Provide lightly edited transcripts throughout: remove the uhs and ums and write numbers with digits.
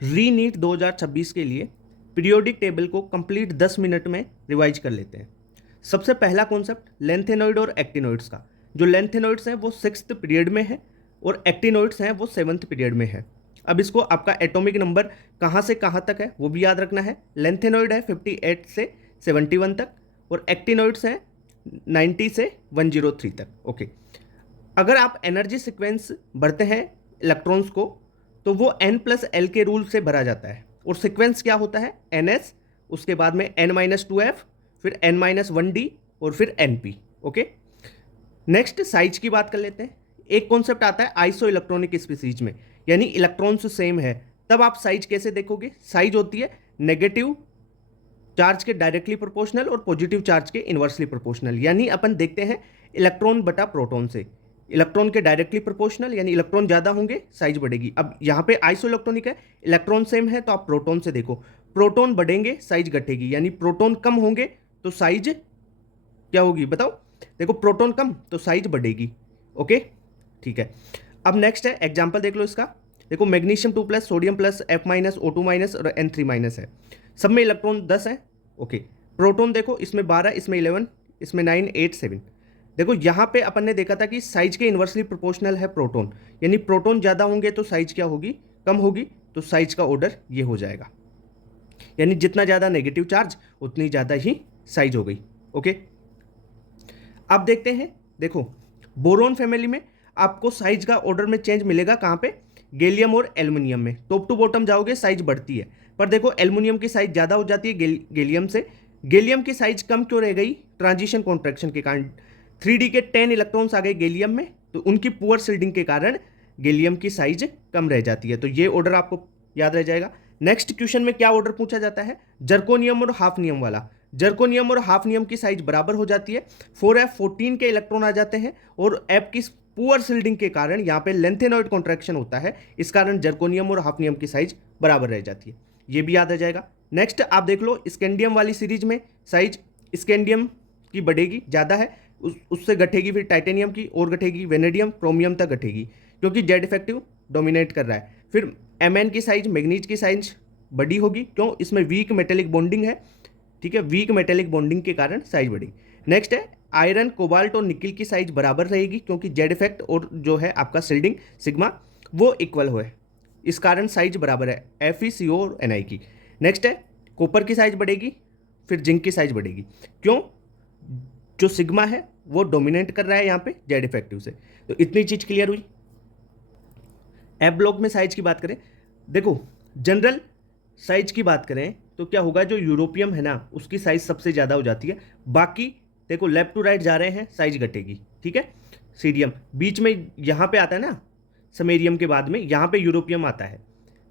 रीनीट 2026 के लिए periodic table को कंप्लीट 10 मिनट में रिवाइज कर लेते हैं। सबसे पहला कॉन्सेप्ट लेंथेनॉइड और एक्टिनॉइड्स का। जो लेंथेनॉइड्स हैं वो 6th पीरियड में है और एक्टिनॉइड्स हैं वो 7th पीरियड में है। अब इसको आपका एटॉमिक नंबर कहाँ से कहाँ तक है वो भी याद रखना है। लेंथेनॉइड है 58 से 71 तक और एक्टिनॉइड्स हैं 90 से 103 तक। ओके, अगर आप एनर्जी सीक्वेंस बढ़ते हैं इलेक्ट्रॉन्स को तो वो n+l के रूल से भरा जाता है और सीक्वेंस क्या होता है ns, उसके बाद में n-2f, फिर n-1d और फिर np। ओके, नेक्स्ट साइज की बात कर लेते हैं। एक कॉन्सेप्ट आता है आइसो इलेक्ट्रॉनिक स्पीसीज में, यानी इलेक्ट्रॉन्स सेम है तब आप साइज कैसे देखोगे। साइज होती है नेगेटिव चार्ज के डायरेक्टली प्रोपोर्शनल और पॉजिटिव चार्ज के इनवर्सली प्रोपोर्शनल। यानी अपन देखते हैं इलेक्ट्रॉन बटा प्रोटॉन से, इलेक्ट्रॉन के डायरेक्टली प्रोपोर्शनल यानी इलेक्ट्रॉन ज़्यादा होंगे साइज बढ़ेगी। अब यहाँ पे आइसो इलेक्ट्रॉनिक है, इलेक्ट्रॉन सेम है तो आप प्रोटॉन से देखो, प्रोटॉन बढ़ेंगे साइज घटेगी, यानी प्रोटॉन कम होंगे तो साइज क्या होगी बताओ। देखो प्रोटॉन कम तो साइज बढ़ेगी। ओके ठीक है, अब नेक्स्ट है एग्जाम्पल देख लो इसका। देखो magnesium 2+, sodium plus, F-, O2- और N3- है। सब में इलेक्ट्रॉन 10 है। ओके, प्रोटॉन देखो इसमें 12, इसमें 11, इसमें 9, 8, 7। देखो यहाँ पे अपन ने देखा था कि साइज के इन्वर्सली प्रोपोर्शनल है प्रोटॉन, यानी प्रोटॉन ज़्यादा होंगे तो साइज क्या होगी कम होगी, तो साइज का ऑर्डर ये हो जाएगा। यानी जितना ज़्यादा नेगेटिव चार्ज उतनी ज़्यादा ही साइज हो गई। ओके, अब देखते हैं। देखो बोरोन फैमिली में आपको साइज का ऑर्डर में चेंज मिलेगा कहाँ पे, गैलियम और एल्युमिनियम में। टॉप टू बॉटम जाओगे साइज बढ़ती है, पर देखो एल्युमिनियम की साइज ज़्यादा हो जाती है गैलियम से। गैलियम की साइज कम क्यों रह गई, ट्रांजिशन कॉन्ट्रैक्शन के कारण। 3d के 10 इलेक्ट्रॉन्स आ गए गैलियम में तो उनकी पुअर शिल्डिंग के कारण गैलियम की साइज कम रह जाती है, तो ये ऑर्डर आपको याद रह जाएगा। नेक्स्ट क्वेश्चन में क्या ऑर्डर पूछा जाता है, जर्कोनियम और हाफनियम वाला। जर्कोनियम और हाफनियम की साइज बराबर हो जाती है, 4f14 के इलेक्ट्रॉन आ जाते हैं और f की पुअर शिल्डिंग के कारण यहाँ पे लेंथेनॉइड कॉन्ट्रैक्शन होता है, इस कारण जर्कोनियम और हाफनियम की साइज बराबर रह जाती है, ये भी याद आ जाएगा। नेक्स्ट आप देख लो स्कैंडियम वाली सीरीज में साइज स्कैंडियम की बढ़ेगी, ज़्यादा है, उससे घटेगी, फिर टाइटेनियम की और घटेगी, वेनेडियम क्रोमियम तक घटेगी क्योंकि जेड इफेक्टिव डोमिनेट कर रहा है। फिर Mn की साइज मैग्नीज की साइज बड़ी होगी, क्यों, इसमें वीक मेटेलिक बॉन्डिंग है। ठीक है, वीक मेटेलिक बॉन्डिंग के कारण साइज बढ़ेगी। नेक्स्ट है आयरन, कोबाल्ट और निकिल की साइज बराबर रहेगी क्योंकि जेड इफेक्ट और जो है आपका शिल्डिंग सिग्मा वो इक्वल हो है, इस कारण साइज बराबर है FeCO और Ni की। नेक्स्ट है कॉपर की साइज बढ़ेगी, फिर जिंक की साइज बढ़ेगी, क्यों, जो सिग्मा है वो डोमिनेट कर रहा है यहाँ पे जेड इफेक्टिव से। तो इतनी चीज क्लियर हुई। एफ ब्लॉक में साइज की बात करें, देखो जनरल साइज की बात करें तो क्या होगा, जो यूरोपियम है ना उसकी साइज सबसे ज़्यादा हो जाती है, बाकी देखो लेफ्ट टू राइट जा रहे हैं साइज घटेगी। ठीक है, सीरियम बीच में यहाँ पे आता है ना, समेरियम के बाद में यहाँ पे यूरोपियम आता है,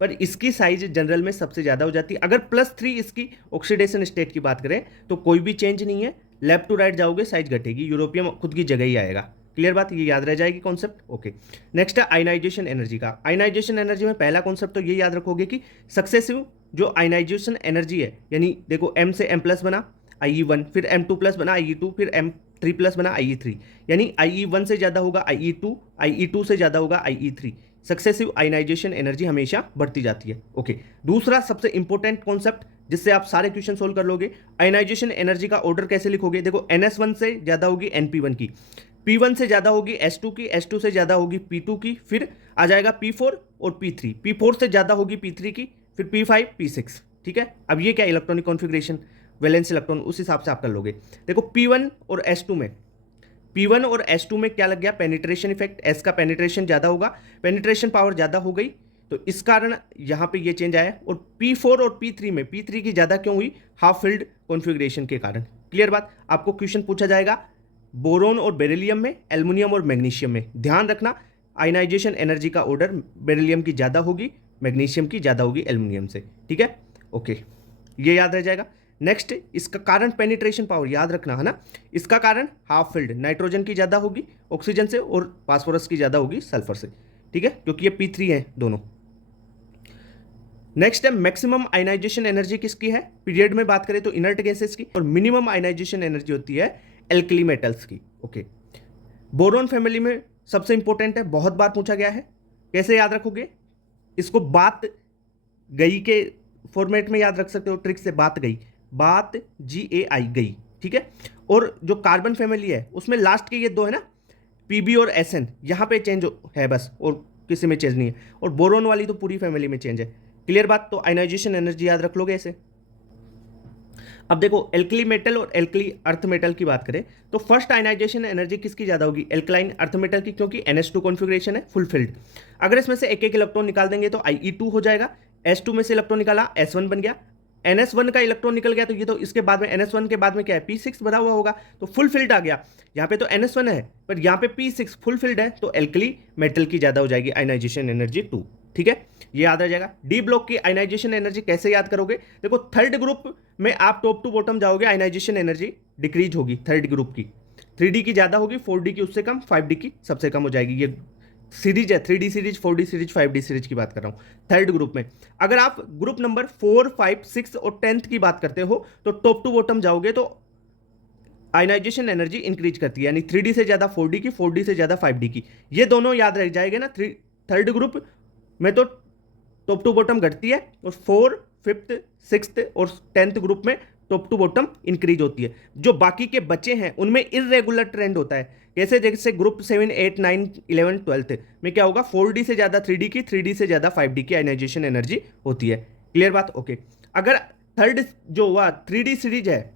पर इसकी साइज जनरल में सबसे ज़्यादा हो जाती है। अगर +3 इसकी ऑक्सीडेशन स्टेट की बात करें तो कोई भी चेंज नहीं है, लेफ्ट टू राइट जाओगे साइज घटेगी, यूरोपियम खुद की जगह ही आएगा। क्लियर बात, ये याद रह जाएगी कॉन्सेप्ट। ओके, नेक्स्ट है आयनाइजेशन एनर्जी का। आयनाइजेशन एनर्जी में पहला कॉन्सेप्ट तो ये याद रखोगे कि सक्सेसिव जो आयनाइजेशन एनर्जी है, यानी देखो M से M+ बना IE1, फिर M2+ बना IE2, फिर M3+ बना IE3, यानी IE1 से ज़्यादा होगा IE2, IE2 से ज़्यादा होगा IE3। सक्सेसिव आयनाइजेशन एनर्जी हमेशा बढ़ती जाती है। ओके, दूसरा सबसे इंपॉर्टेंट कॉन्सेप्ट जिससे आप सारे क्वेश्चन सोल्व कर लोगे, आयनाइजेशन एनर्जी का ऑर्डर कैसे लिखोगे। देखो NS1 से ज़्यादा होगी NP1 की, P1 से ज़्यादा होगी S2 की, S2 से ज़्यादा होगी P2 की, फिर आ जाएगा P4 और P3, P4 से ज़्यादा होगी P3 की, फिर P5 P6। ठीक है, अब ये क्या इलेक्ट्रॉनिक कॉन्फ़िगरेशन, वैलेंस इलेक्ट्रॉन, उस हिसाब से आप कर लोगे। देखो P1 और S2 में, P1 और S2 में क्या लग गया, पेनिट्रेशन इफेक्ट, S का पेनिट्रेशन ज़्यादा होगा, पेनिट्रेशन पावर ज़्यादा हो गई तो इस कारण यहाँ पे ये चेंज आया। और P4 और P3 में P3 की ज़्यादा क्यों हुई, हाफ फिल्ड कॉन्फ़िगरेशन के कारण। क्लियर बात, आपको क्वेश्चन पूछा जाएगा बोरोन और बेरिलियम में, एल्युमिनियम और मैग्नीशियम में। ध्यान रखना आयनाइजेशन एनर्जी का ऑर्डर बेरिलियम की ज़्यादा होगी, मैग्नीशियम की ज़्यादा होगी एल्युमिनियम से। ठीक है, ओके, ये याद रह जाएगा। नेक्स्ट इसका कारण पेनिट्रेशन पावर याद रखना है ना, इसका कारण हाफ फील्ड, नाइट्रोजन की ज़्यादा होगी ऑक्सीजन से और फास्फोरस की ज़्यादा होगी सल्फर से। ठीक है, क्योंकि ये P3 है दोनों। नेक्स्ट है मैक्सिमम आयनाइजेशन एनर्जी किसकी है, पीरियड में बात करें तो इनर्ट गैसेस की, और मिनिमम आयनाइजेशन एनर्जी होती है एल्कली मेटल्स की। ओके, बोरोन फैमिली में सबसे इंपॉर्टेंट है, बहुत बार पूछा गया है, कैसे याद रखोगे इसको, बात गई के फॉर्मेट में याद रख सकते हो ट्रिक से, बात गई, बात GAI गई, ठीक है। और जो कार्बन फैमिली है उसमें लास्ट के ये दो है ना, PB और SN, यहाँ पे चेंज है बस, और किसी में चेंज नहीं है। और बोरोन वाली तो पूरी फैमिली में चेंज है। क्लियर बात। तो आयनाइजेशन एनर्जी याद रख लोगे ऐसे। अब देखो एल्कली मेटल और एल्कली अर्थ मेटल की बात करें तो फर्स्ट आयनाइजेशन एनर्जी किसकी ज्यादा होगी? एल्कलाइन अर्थ मेटल की, क्योंकि NH2 कॉन्फ़िगरेशन है फुलफिल्ड। अगर इसमें से एक एक इलेक्ट्रॉन निकाल देंगे तो IE2 हो जाएगा। S2 में से इलेक्ट्रॉन निकाला S1 बन गया। NS1 का इलेक्ट्रॉन निकल गया तो ये तो इसके बाद में NS1 के बाद में क्या है? P6 भरा हुआ होगा, तो फुलफिल्ड आ गया। यहाँ पे तो NS1 है पर यहाँ पे P6 फुलफिल्ड है, तो एल्कली मेटल की ज्यादा हो जाएगी आयनाइजेशन एनर्जी 2, ठीक है। ये याद आ जाएगा। डी ब्लॉक की आयनाइजेशन एनर्जी कैसे याद करोगे? देखो थर्ड ग्रुप में आप टॉप टू बॉटम जाओगे, आयनाइजेशन एनर्जी डिक्रीज होगी थर्ड ग्रुप की। 3D की ज्यादा होगी, 4D की उससे कम, 5D की सबसे कम हो जाएगी। ये सीरीज है, 3D series, 4D series, 5D series की बात कर रहा हूं थर्ड ग्रुप में। अगर आप ग्रुप नंबर 4, 5, 6 और 10th की बात करते हो तो टॉप टू बॉटम जाओगे तो आयनाइजेशन एनर्जी इंक्रीज करती है, यानी 3D से ज्यादा 4D की, 4D से ज्यादा 5D की। ये दोनों याद रह जाएंगे ना। थर्ड ग्रुप में तो टॉप टू बॉटम घटती है, और 4, 5th, 6th और 10th ग्रुप में टॉप टू बॉटम इंक्रीज होती है। जो बाकी के बचे हैं उनमें इरेगुलर ट्रेंड होता है। कैसे? जैसे ग्रुप 7, 8, 9, 11, 12 में क्या होगा? 4D से ज्यादा 3D की, 3D से ज्यादा 5D की आयनाइजेशन एनर्जी होती है। क्लियर बात? ओके। अगर थर्ड जो हुआ 3D सीरीज है,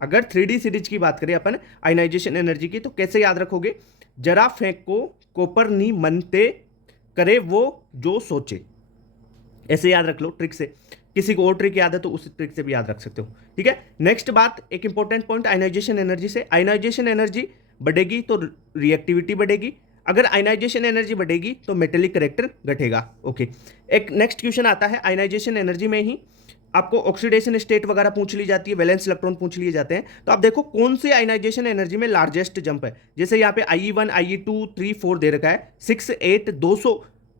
अगर 3D सीरीज की बात करें अपन आयनाइजेशन एनर्जी की, तो कैसे याद रखोगे? जरा फेंको कोपरनी मनते करे वो जो सोचे, ऐसे याद रख लो ट्रिक से। किसी को और ट्रिक याद है तो उस ट्रिक से भी याद रख सकते हो, ठीक है। नेक्स्ट बात, एक इंपॉर्टेंट पॉइंट आयनाइजेशन एनर्जी से, आयनाइजेशन एनर्जी बढ़ेगी तो रिएक्टिविटी बढ़ेगी। अगर आयनाइजेशन एनर्जी बढ़ेगी तो मेटेलिक करेक्टर घटेगा। ओके। एक नेक्स्ट क्वेश्चन आता है, आयनाइजेशन एनर्जी में ही आपको ऑक्सीडेशन स्टेट वगैरह पूछ ली जाती है, वैलेंस इलेक्ट्रॉन पूछ लिए जाते हैं। तो आप देखो कौन सी आयनाइजेशन एनर्जी में लार्जेस्ट जंप है। जैसे यहाँ पे IE1, IE2, 3, 4 दे रखा है, 6, 8, 200,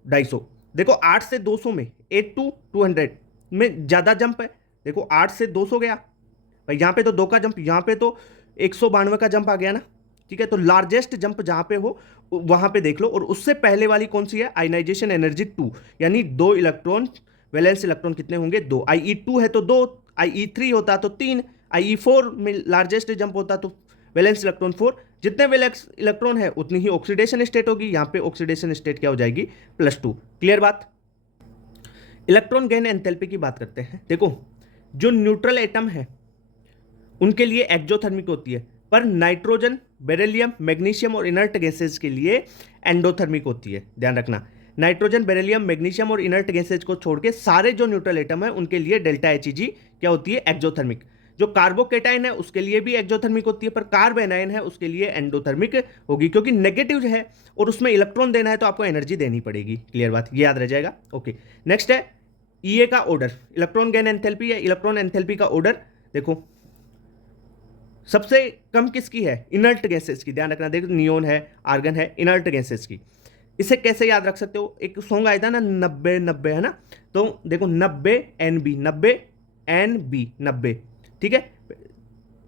250। देखो 8 से 200 में 8 to 200 में ज्यादा जंप है। देखो 8 से 200 गया भाई, यहाँ पे तो 2 का जंप, यहाँ पे तो 192 का जंप आ गया ना, ठीक है। तो लार्जेस्ट जंप जहां पे हो वहां पे देख लो। और उससे पहले वाली कौन सी है? आयनाइजेशन एनर्जी 2, यानी 2 इलेक्ट्रॉन, वैलेंस इलेक्ट्रॉन कितने होंगे? 2। IE2 है तो 2, IE3 होता तो 3, IE4 में लार्जेस्ट जंप होता तो वैलेंस इलेक्ट्रॉन 4। जितने वैलेंस इलेक्ट्रॉन है उतनी ही ऑक्सीडेशन स्टेट होगी। यहां पे ऑक्सीडेशन स्टेट क्या हो जाएगी? +2। क्लियर बात। इलेक्ट्रॉन गेन एंथैल्पी की बात करते हैं। देखो जो न्यूट्रल एटम है उनके लिए एक्सोथर्मिक होती है, पर नाइट्रोजन, बेरिलियम, मैग्नीशियम और इनर्ट गैसेज के लिए एंडोथर्मिक होती है। ध्यान रखना, नाइट्रोजन, बेरिलियम, मैग्नीशियम और इनर्ट गैसेज को छोड़ के सारे जो न्यूट्रल एटम है उनके लिए डेल्टा Hg क्या होती है? एक्सोथर्मिक। जो कार्बोकेटाइन है उसके लिए भी एक्सोथर्मिक होती है, पर कार्बोनाइन है उसके लिए एंडोथर्मिक होगी, क्योंकि नेगेटिव है और उसमें इलेक्ट्रॉन देना है तो आपको एनर्जी देनी पड़ेगी। क्लियर बात, ये याद रह जाएगा। ओके। नेक्स्ट है EA का ऑर्डर, इलेक्ट्रॉन गेन एंथैल्पी या इलेक्ट्रॉन एंथैल्पी का ऑर्डर। देखो सबसे कम किसकी है? इनर्ट गैसेस की। ध्यान रखना, देखो नियोन है, आर्गन है, इनर्ट गैसेस की। इसे कैसे याद रख सकते हो? एक सॉन्ग आया था ना 90-90, है ना, तो देखो 90 NB, 90 NB, 90, ठीक है।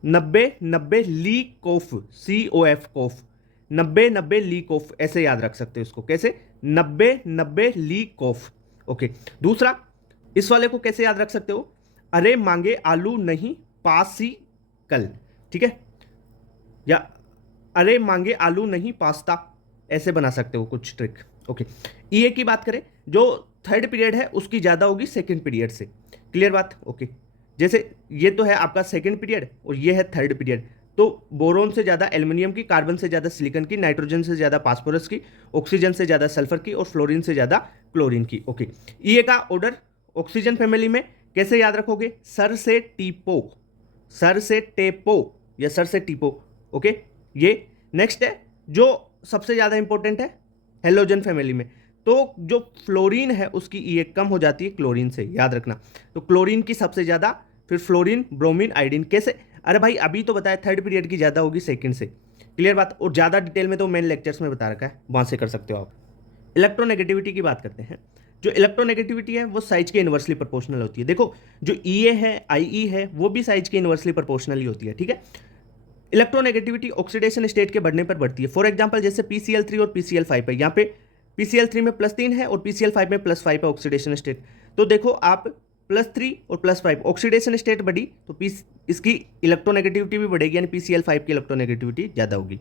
90-90 leak of, COF कोफ, 90-90 leak of, ऐसे याद रख सकते हो इसको। कैसे? 90-90 लीक ऑफ। ओके। दूसरा, इस वाले को कैसे याद रख सकते हो? अरे मांगे आलू नहीं पासी कल, ठीक है। या अरे मांगे आलू नहीं पास्ता, ऐसे बना सकते हो कुछ ट्रिक। ओके। EA की बात करें, जो थर्ड पीरियड है उसकी ज्यादा होगी सेकंड पीरियड से। क्लियर बात। ओके। जैसे ये तो है आपका सेकंड पीरियड और ये है थर्ड पीरियड, तो बोरोन से ज्यादा एल्युमिनियम की, कार्बन से ज्यादा सिलिकॉन की, नाइट्रोजन से ज्यादा फास्फोरस की, ऑक्सीजन से ज्यादा सल्फर की और फ्लोरीन से ज्यादा क्लोरीन की। ओके। EA का ऑर्डर ऑक्सीजन फैमिली में कैसे याद रखोगे? सर से टीपो, सर से टेपो या सर से टीपो। ओके। ये नेक्स्ट है जो सबसे ज्यादा इंपॉर्टेंट है हेलोजन फैमिली में, तो जो फ्लोरीन है उसकी EA कम हो जाती है क्लोरीन से, याद रखना। तो क्लोरीन की सबसे ज्यादा, फिर फ्लोरीन, ब्रोमीन, आयोडीन। कैसे? अरे भाई अभी तो बताया थर्ड पीरियड की ज्यादा होगी सेकंड से। क्लियर बात। और ज्यादा डिटेल में तो मेन लेक्चर्स में बता रखा है, वहां से कर सकते हो आप। इलेक्ट्रोनेगेटिविटी की बात करते हैं। जो इलेक्ट्रोनेगेटिविटी है वो साइज के इन्वर्सली प्रोपोर्शनल होती है। देखो जो EA है, IE है, वो भी साइज के इन्वर्सली प्रोपोर्शनल होती है, ठीक है। इलेक्ट्रोनेगेटिविटी ऑक्सीडेशन स्टेट के बढ़ने पर बढ़ती है। फॉर एग्जांपल जैसे PCl3 और PCl5 है, यहाँ पे PCl3 में +3 है और PCl5 में +5 है ऑक्सीडेशन स्टेट, तो देखो आप +3 और +5 ऑक्सीडेशन स्टेट बढ़ी तो इसकी इलेक्ट्रोनेगेटिविटी भी बढ़ेगी, यानी PCl5 की इलेक्ट्रोनेगेटिविटी ज़्यादा होगी।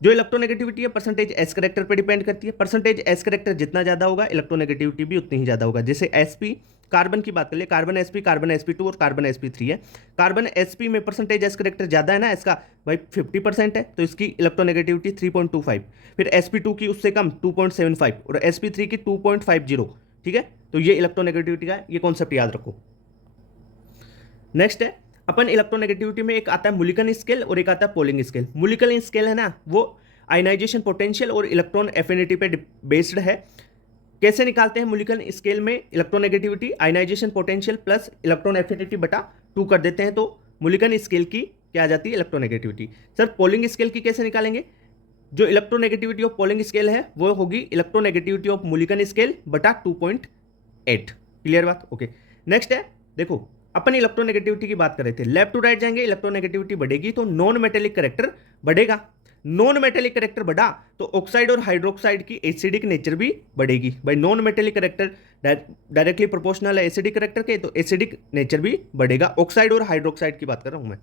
जो इलेक्ट्रोनेगेटिविटी है परसेंटेज एस करेक्टर पर डिपेंड करती है। परसेंटेज एस करेक्टर जितना ज़्यादा होगा इलेक्ट्रोनेगेटिविटी भी उतनी ही ज़्यादा होगा। जैसे sp कार्बन की बात कर ले, कार्बन sp2 और कार्बन sp3 है। कार्बन sp में परसेंटेज एस करेक्टर ज़्यादा है ना, इसका भाई 50% है, तो इसकी इलेक्ट्रोनेगेटिविटी 3.25। फिर sp2 की उससे कम 2.75 और sp3 की 2.50। ठीक है, तो ये इलेक्ट्रोनेगेटिविटी का ये कॉन्सेप्ट याद रखो। नेक्स्ट है अपन इलेक्ट्रोनेगेटिविटी में एक आता है मुलिकन स्केल और एक आता है पोलिंग स्केल। मुलिकन स्केल है ना, वो आयनाइजेशन पोटेंशियल और इलेक्ट्रॉन एफिनिटी पे बेस्ड है। कैसे निकालते हैं मुलिकन स्केल में electronegativity? Ionisation potential plus electron affinity बटा 2 कर देते हैं, तो मुलिकन स्केल की क्या आ जाती है? इलेक्ट्रोनेगेटिविटी। सर पोलिंग स्केल की कैसे निकालेंगे? जो इलेक्ट्रोनेगेटिविटी ऑफ पोलिंग स्केल है वो होगी इलेक्ट्रोनेगेटिविटी ऑफ मुलिकन स्केल बटा 2.8। क्लियर बात? ओके। नेक्स्ट है, देखो अपन इलेक्ट्रोनेगेटिविटी की बात कर रहे थे, लेफ्ट टू राइट जाएंगे इलेक्ट्रोनेगेटिविटी बढ़ेगी तो नॉन मेटेलिक करेक्टर बढ़ेगा। नॉन मेटेलिक करेक्टर बढ़ा तो ऑक्साइड और हाइड्रोक्साइड की एसिडिक नेचर भी बढ़ेगी। भाई non metallic character directly proportional है एसिडिक करेक्टर के, तो एसिडिक नेचर भी बढ़ेगा। ऑक्साइड और हाइड्रोक्साइड की बात कर रहा हूं मैं।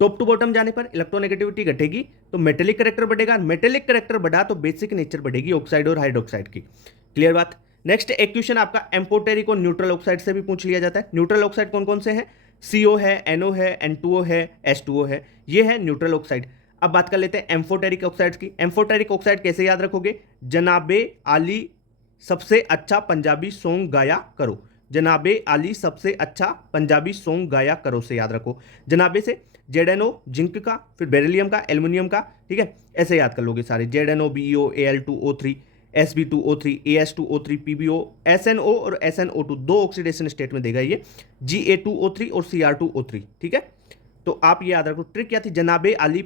टॉप टू बॉटम जाने पर इलेक्ट्रोनेगेटिविटी घटेगी तो मेटेलिक करेक्टर बढ़ेगा। मेटेलिक करेक्टर बढ़ा तो बेसिक नेचर बढ़ेगी ऑक्साइड और हाइड्रोक्साइड की। क्लियर बात? नेक्स्ट एक क्वेश्चन आपका एम्फोटेरिक और न्यूट्रल ऑक्साइड से भी पूछ लिया जाता है। न्यूट्रल ऑक्साइड कौन कौन से हैं? CO है, NO है, N2O है, H2O है, ये है न्यूट्रल ऑक्साइड। अब बात कर लेते हैं एम्फोटेरिक ऑक्साइड की। एम्फोटेरिक ऑक्साइड कैसे याद रखोगे? जनाबे आली सबसे अच्छा पंजाबी सॉन्ग गाया करो। जनाबे आली सबसे अच्छा पंजाबी सॉन्ग गाया करो से याद रखो। जनाबे से ZnO जिंक का, फिर बेरिलियम का, एल्युमिनियम का, ठीक है, ऐसे याद कर लोगे सारे। ZnO, BeO, Al2O3, Sb2O3, As2O3, PbO, SnO और SnO2 दो ऑक्सीडेशन स्टेट में देगा ये, Ga2O3 और Cr2O3। ठीक है, तो आप ये याद रखो। ट्रिक क्या थी? जनाबे आली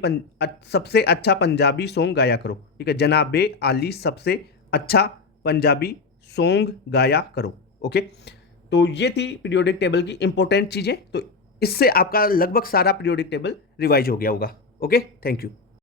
सबसे अच्छा पंजाबी सॉन्ग गाया करो। ठीक है, जनाबे आली सबसे अच्छा पंजाबी सॉन्ग गाया करो। ओके, तो ये थी पीरियोडिक टेबल की इंपॉर्टेंट चीजें। तो इससे आपका लगभग सारा पीरियोडिक टेबल रिवाइज हो गया होगा। Okay, thank you.